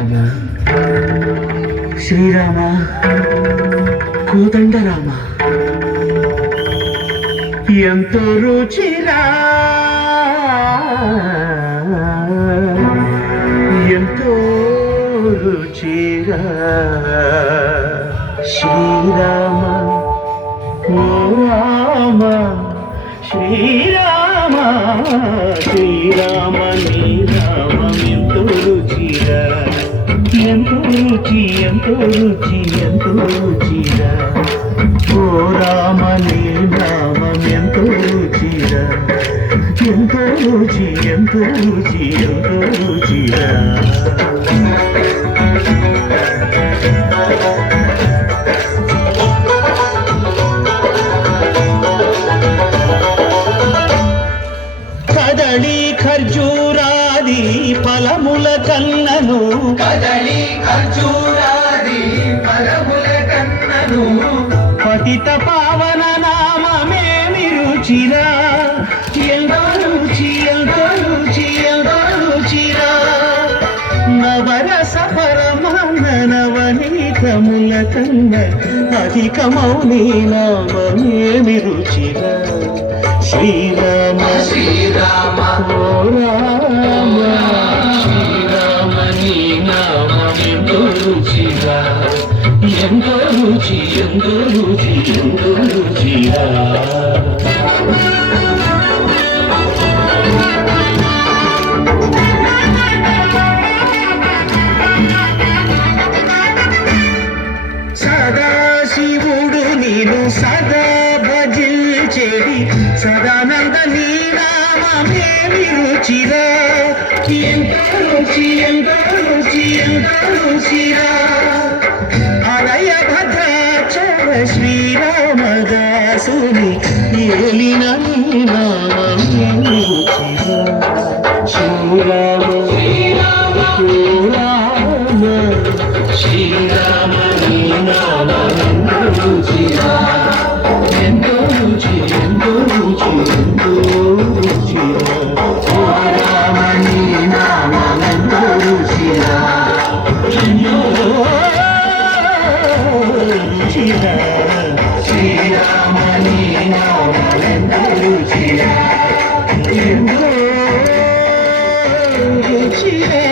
రామ శ్రీరామ కోదండ రామ ఎంతో రుచిరా ఎంతో రుచిరా శ్రీరామ ఓ రామ శ్రీరామ శ్రీరామ నీ రామం ఎంతో రుచిరా ఎంతో రుచి ఎంతో రుచి ఎంతో రుచిరా ఓ రామ నీ నామం ఎంతో రుచిరా ఎంతో రుచి ఎంతో రుచి ఎంతో రుచిరా కదళి ఖర్జూరాది ఫలముల కన్నను కదళి ఖర్జూరాది ఫలముల కన్నను పతిత పావన నామమేమి రుచిరా ఎంతో రుచి ఎంతో రుచి ఎంతో రుచిరా నవరస పరమాన నవనీతముల కన్న అధికమౌని నామమేమి రుచిరా శ్రీరామ శ్రీరామ ఓ రామ శ్రీరామ నీ నామం ఎంతో రుచిరా ఎంతో రుచి ఎంతో రుచి ఎంతో రుచిరా సదాశివుడు నేను సదా భజించేది సదానంద నీ నామమేమి రుచిరా ఎంతో రుచి ఎంతో రుచి ఎంతో రుచిరా అలయ భద్రాచల శ్రీరామదాసుని ఏలిన నీ నామమేమి రుచిరా శ్రీరామ శ్రీరామ శ్రీరామ నీ నామం ఎంతో రుచిరా ఎంతో రుచి ఎంతో రుచి ఎంతో రుచిరా ఓ రామ నీ నామం ఎంతో రుచిరా ఎంతో రుచిరా శ్రీరామ నీ నామం ఎంతో రుచిరా ఎంతో రుచిరా